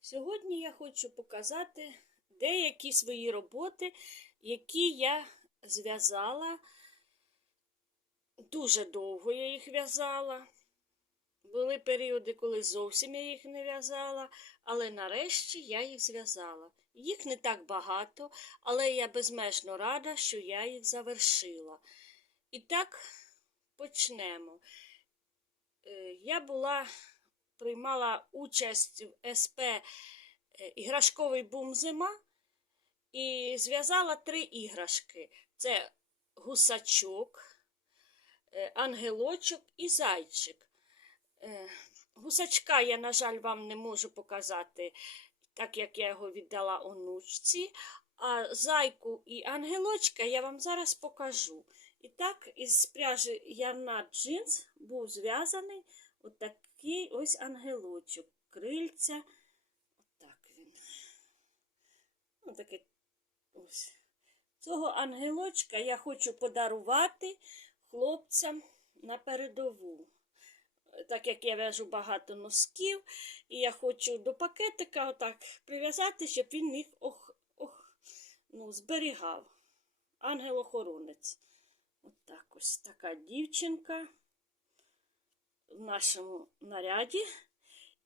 Сьогодні я хочу показати деякі свої роботи, які я зв'язала. Дуже довго я їх в'язала. Були періоди, коли зовсім я їх не в'язала, але нарешті я їх зв'язала. Їх не так багато, але я безмежно рада, що я їх завершила. І так почнемо. Е, Я була, приймала участь в СП е, іграшковий бум зима і зв'язала три іграшки: це гусачок, е, ангелочок і зайчик. Е, Гусачка я, на жаль, вам не можу показати, так як я його віддала онучці. А зайку і ангелочка я вам зараз покажу. І так, із пряжі ярна джинс був зв'язаний отакий ось ангелочок. Крильця. Отак він. Отакий ось. Цього ангелочка я хочу подарувати хлопцям на передову. Так як я в'яжу багато носків, і я хочу до пакетика отак прив'язати, щоб він їх ох, ох, ну, зберігав. Ангел-охоронець. Отак ось така дівчинка в нашому наряді.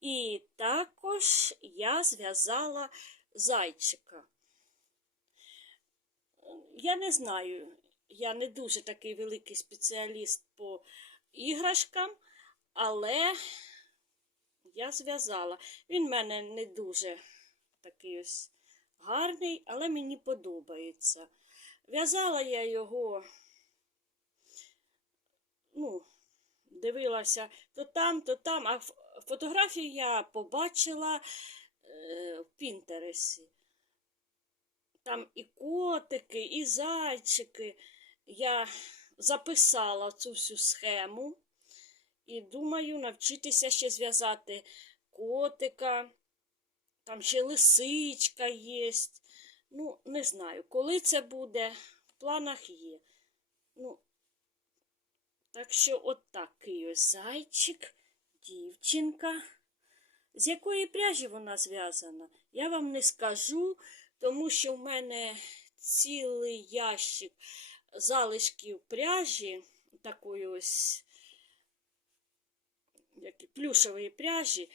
І також я зв'язала зайчика. Я не знаю, я не дуже такий великий спеціаліст по іграшкам, але я зв'язала. Він в мене не дуже такий ось гарний, але мені подобається. В'язала я його, ну, дивилася то там, то там, а ф- фотографії я побачила е, в Пінтересі. Там і котики, і зайчики. Я записала цю всю схему і думаю навчитися ще зв'язати котика. Там ще лисичка є. Ну, не знаю, коли це буде, в планах є. Ну, так що от такий ось зайчик, дівчинка. З якої пряжі вона зв'язана, я вам не скажу, тому що в мене цілий ящик залишків пряжі, такої ось як і плюшової пряжі,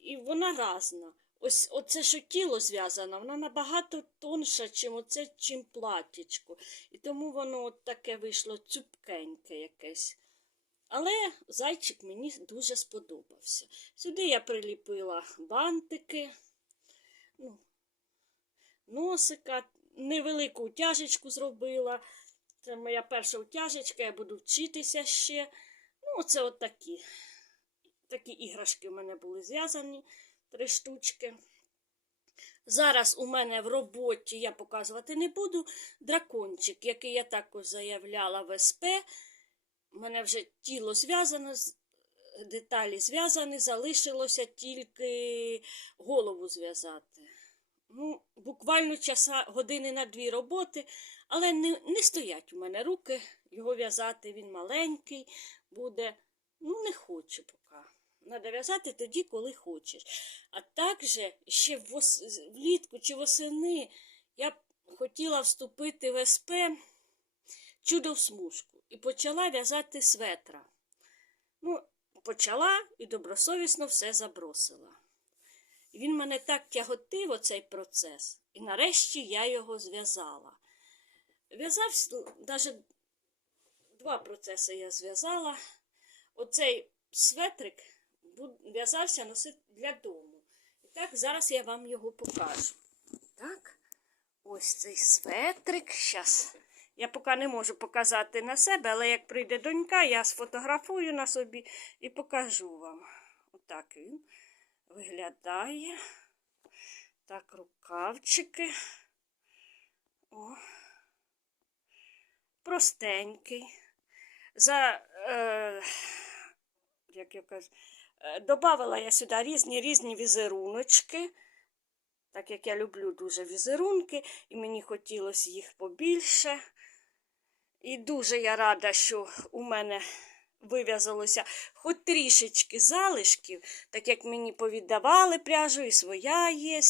і вона різна. Ось оце, що тіло зв'язано, вона набагато тонша, чим оце, чим платічко. Тому воно от таке вийшло цупкеньке якесь. Але зайчик мені дуже сподобався. Сюди я приліпила бантики, ну, носика, невелику утяжечку зробила. Це моя перша утяжечка, я буду вчитися ще. Ну, це от такі. Такі іграшки в мене були зв'язані, три штучки. Зараз у мене в роботі я показувати не буду дракончик, який я також заявляла в СП. У мене вже тіло зв'язане, деталі зв'язані, залишилося тільки голову зв'язати. Ну, буквально часа, години на дві роботи, але не, не стоять у мене руки його в'язати. Він маленький буде. Ну, не хочу. Треба в'язати тоді, коли хочеш. А також ще влітку чи восени я хотіла вступити в СП чудо в смужку і почала в'язати светра. Ну, почала і добросовісно все забросила. І він мене так тяготив, оцей процес, і нарешті я його зв'язала. В'язав навіть два процеси я зв'язала. Оцей светрик в'язався носити для дому. І так, зараз я вам його покажу. Так, ось цей светрик. Щас. Я поки не можу показати на себе, але як прийде донька, я сфотографую на собі і покажу вам. Отак він виглядає. Так, рукавчики. О. Простенький. За, е, як я кажу, добавила я сюди різні різні візеруночки. Так як я люблю дуже візерунки, і мені хотілося їх побільше. І дуже я рада, що у мене вив'язалося хоч трішечки залишків, так як мені повіддавали пряжу, і своя є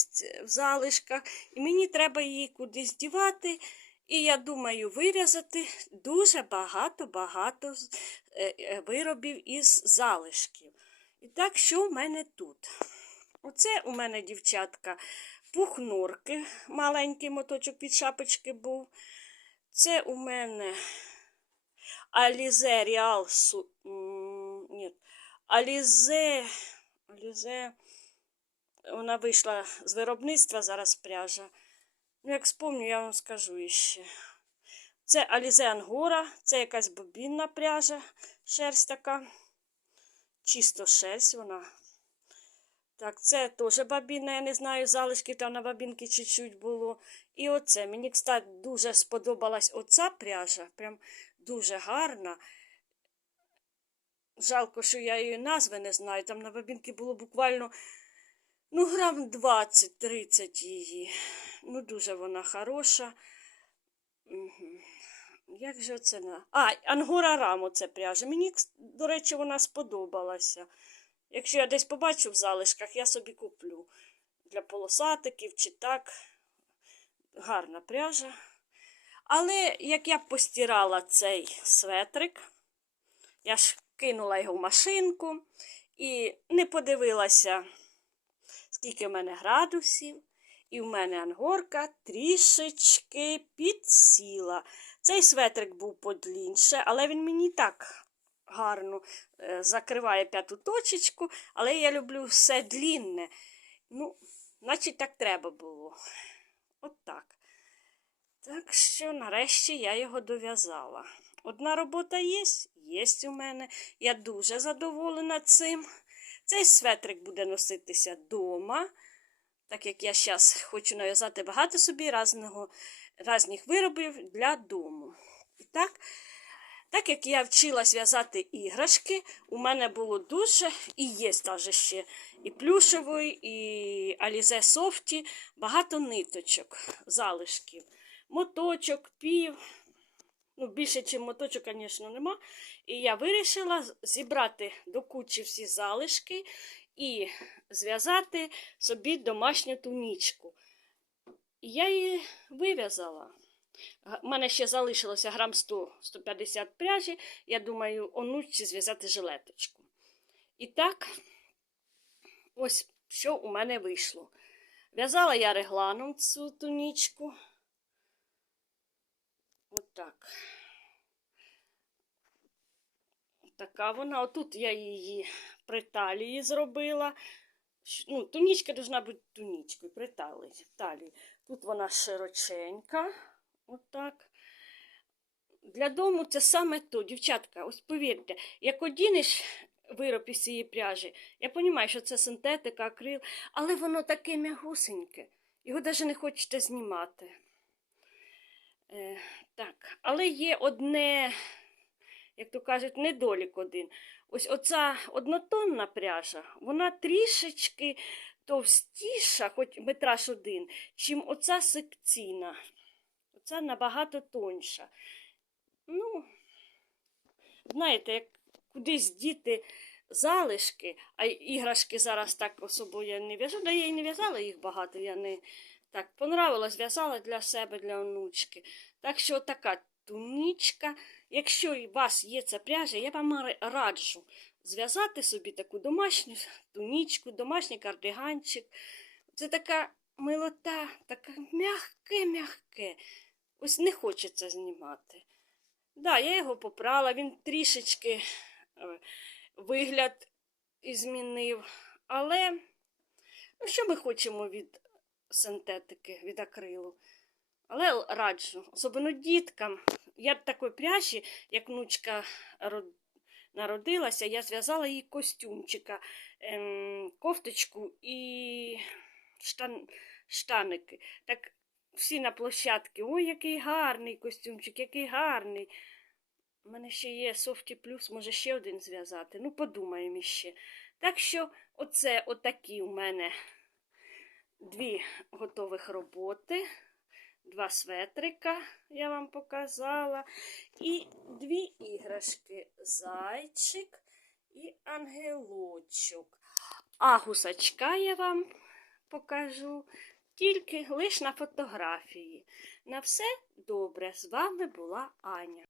в залишках, і мені треба її кудись дівати. І я думаю вив'язати дуже багато-багато е, е, виробів із залишків. І так, що в мене тут? Оце у мене, дівчатка, пухнурки, маленький моточок від шапочки був. Це у мене Алізе Ріал Су... Ні. Алізе. Алізе. Вона вийшла з виробництва зараз пряжа. Ну, як спомню, я вам скажу іще. Це Алізе Ангора, це якась бобінна пряжа, шерсть така. Чисто шерсть вона. Так, це теж бабінна, я не знаю, залишків там на бабінки чуть-чуть було. І оце. Мені, кстати, дуже сподобалась оця пряжа. Прям дуже гарна. Жалко, що я її назви не знаю. Там на бабінки було буквально ну, грам 20-30 її. Ну, дуже вона хороша. Угу. Як же це на. А, Ангора Рамо це пряжа. Мені, до речі, вона сподобалася. Якщо я десь побачу в залишках, я собі куплю для полосатиків чи так. Гарна пряжа. Але як я постирала цей светрик, я ж кинула його в машинку і не подивилася, скільки в мене градусів. І в мене ангорка трішечки підсіла. Цей светрик був подлінше, але він мені так гарно е, закриває п'яту точечку, але я люблю все длінне. Ну, значить, так треба було. От так. Так що нарешті я його дов'язала. Одна робота є, є у мене. Я дуже задоволена цим. Цей светрик буде носитися вдома, так як я зараз хочу нав'язати багато собі різного, різних виробів для дому. І так, так як я вчилась в'язати іграшки, у мене було дуже, і є навіть ще і плюшевої, і Alize Софті, багато ниточок, залишків. Моточок, пів. Ну, більше, ніж моточок, звісно, нема. І я вирішила зібрати до кучі всі залишки і зв'язати собі домашню тунічку. Я її вив'язала. У мене ще залишилося грам 100-150 пряжі. Я думаю, онучці зв'язати жилеточку. І так, ось що у мене вийшло. В'язала я регланом цю тунічку. Отак. Така вона. Отут я її при талії зробила. Ну, тунічка должна бути тунічкою при талії. талії. Тут вона широченька. Отак. Для дому це саме то, дівчатка, ось повірте, як одінеш вироб із цієї пряжі, я розумію, що це синтетика, акрил, але воно таке м'ягусеньке. Його навіть не хочете знімати. Е, так, але є одне, як то кажуть, недолік один. Ось оця однотонна пряжа, вона трішечки товстіша, хоч метраж один, чим оця секційна. Оця набагато тоньша. Ну, знаєте, як кудись діти залишки, а іграшки зараз так особо я не в'яжу, да я і не в'язала їх багато, я не так понравилось, в'язала для себе, для онучки. Так що така тунічка. Якщо у вас є ця пряжа, я вам раджу зв'язати собі таку домашню тунічку, домашній кардиганчик. Це така милота, така м'яке-м'яке. Ось не хочеться знімати. Да, я його попрала, він трішечки е, вигляд змінив. Але ну, що ми хочемо від синтетики, від акрилу? Але раджу, особливо діткам. Я такої пряжі, як внучка народилася, я зв'язала їй костюмчика, ем, кофточку і штан, штаники. Так всі на площадці, ой, який гарний костюмчик, який гарний. У мене ще є Софті Плюс, може ще один зв'язати. Ну, подумаємо ще. Так що, оце отакі у мене дві готових роботи два светрика, я вам показала, і дві іграшки зайчик і ангелочок. А гусачка я вам покажу тільки лиш на фотографії. На все добре. З вами була Аня.